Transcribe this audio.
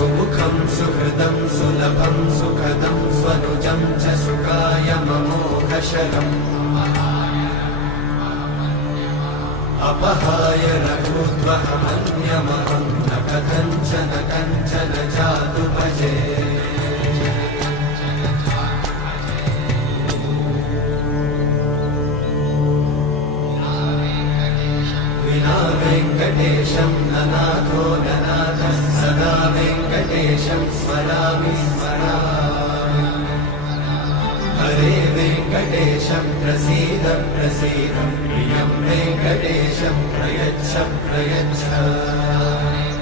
सुमुखं सुहृदं सुलभं सुखदं स्वनुजं च सुखाय ममोघशरम् अपहाय रघूद्वहमन्यमहं न कथञ्चन कञ्चन जातु भजे विना वेङ्कटेशं ननाथो ननाथः सदा वेङ्कटेशं स्मरामि स्मरामि हरे वेङ्कटेशं प्रसीद प्रसीद प्रियं वेङ्कटेशं प्रयच्छ प्रयच्छ